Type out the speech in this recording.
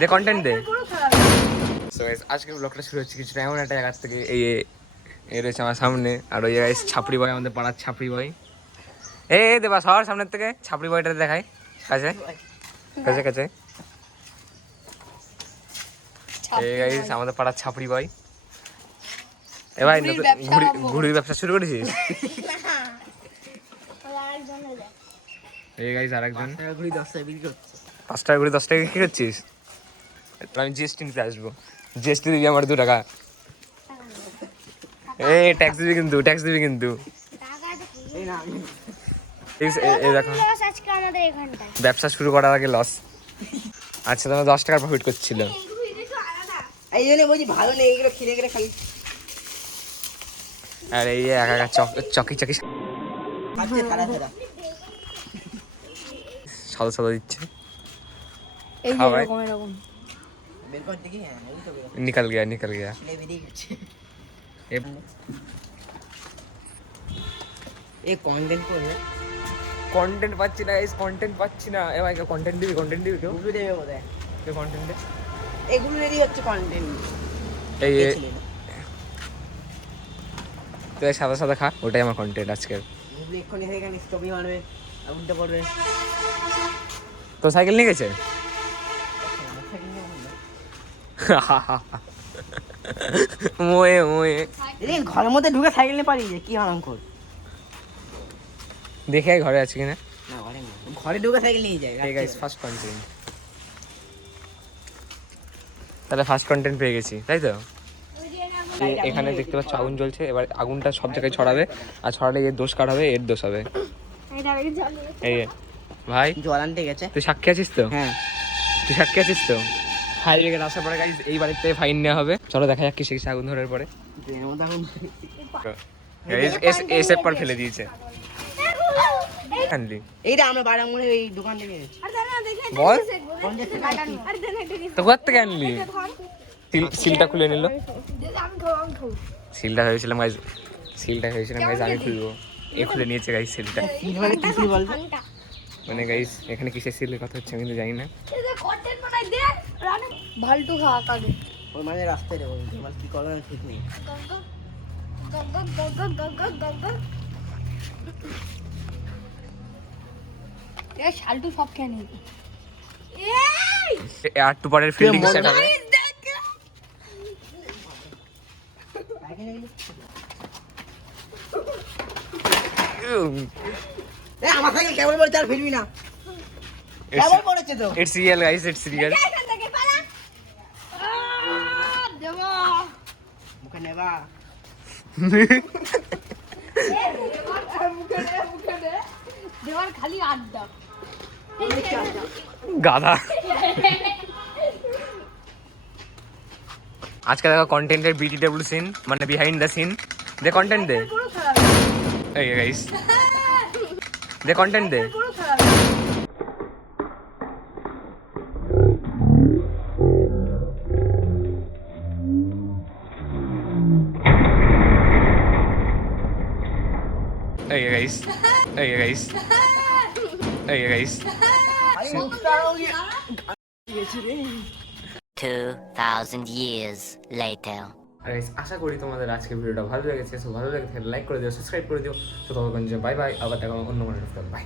দে content দে। So guys আজকের ব্লগটা শুরু হচ্ছে কিছুটা এমন একটা জায়গা থেকে, এই রয়েছে আমার সামনে। আর ওই গাইস ছাপড়ি বয়, আমাদের পাড়ার ছাপড়ি বয়। দেবা সবার সামনের থেকে ছাপড়ি বয়টা দেখাই কাছে কাছে কাছে। এই গাইস আমাদের পাড়ার ছাপড়ি বয়। এ ভাই ঘুড়ির ব্যবসা শুরু করেছিস? এই গাইস আরেকজন 5 টাকা ঘুড়ি 10 টাকা বিক্রি করছে। 5 টাকা ঘুড়ি 10 টাকা কি করছিস? আমি জিএসটি নিতে আসবো, জিএসটি দিবি আমার 2 টাকা। ট্যাক্স দিবি কিন্তু, ট্যাক্স দিবি কিন্তু। ব্যবসা শুরু করার আগে লস। আচ্ছা তোমার 10 টাকার প্রফিট করছিল। আর এই একা একা চকি চকি সাদা সাদা দিচ্ছে। निकल गया কন্টেন্ট পাচ্ছি না গাইস, কন্টেন্ট পাচ্ছি না। এ ভাই কন্টেন্ট দিবি কেউ দেবে বোধহয়। কন্টেন্ট দে, এগুলো রেডি হচ্ছে কন্টেন্ট। এই তো সাদা সাদা খা, ওটাই আমার কন্টেন্ট আজকের। এক্ষুনি এখানে স্টপি মারবে, আগুনটা পড়বে। তো সাইকেল নিয়ে গেছে? মোয়ে ঘরের মধ্যে ঢুকে সাইকেল নিয়ে পালিয়ে যায়, কি হারাম খোর। দেখে ঘরে আছে কিনা। ঘরে ঢুকে সাইকেল নিয়ে যায়। গাইস ফার্স্ট কন্টেন্ট, তাহলে ফার্স্ট কন্টেন্ট পেয়ে গেছি, তাই তো? এখানে দেখতে পাচ্ছ আগুন জ্বলছে। এবার আগুনটা সব জায়গায় ছড়াবে, আর ছড়ালে এর দোষ কার হবে? এর দোষ হবে। এই ভাই জল আনতে গেছে, তুই সাক্ষী আছিস তো? হ্যাঁ তুই সাক্ষী আছিস তো? ফায়ার ব্রিগেড আসার পরে গাইস এই বাড়ির থেকে ফাইন নেওয়া হবে। চলো দেখা যাক কিসে কিসে আগুন ধরার পরে। এসে পর ফেলে দিয়েছে। এইটা আমরা বারামুড়ে এই দোকান থেকে এনেছি। বল তো কোথা থেকে আনলি? সিলটা খুলে নিল। সিলটা ভেবেছিলাম গাইস আমি খুলবো, খুলে নিয়েছে গাইস সিলটা। মানে গাইস এখানে কিসের সিলের কথা হচ্ছে আমি কিন্তু জানি না। ভালটু খা কাকে ওই মানে রাস্তায় রে বলতে মানে কি করবে ঠিক নেই। এ শালটু সব খেয়ে নিয়েছে। এই আর টু পারের ফিল্ডিং সেট হবে। এ আমার সাথে কেবল বলতে আর ফিরবি না। কেবল পড়েছে তো। It's real guys, it's real. দেবা মুখে নেবা। মুখে দে দেবার খালি আড্ডা। গাধা। আজকে দেখো কন্টেন্টের বিটিডব্লিউ সিন, মানে বিহাইন্ড দ্য সিন। দে কন্টেন্ট দে। এই গাইস দে কন্টেন্ট দে। Hey guys. 2000 years later. আশা করি তোমাদের আজকে ভিডিওটা ভালো লেগেছে। ভালো লেগে থাকলে লাইক করে দিও, সাবস্ক্রাইব করে দিও। তো ততক্ষণ বাই বাই, আবার দেখা অন্য কোনো বাই।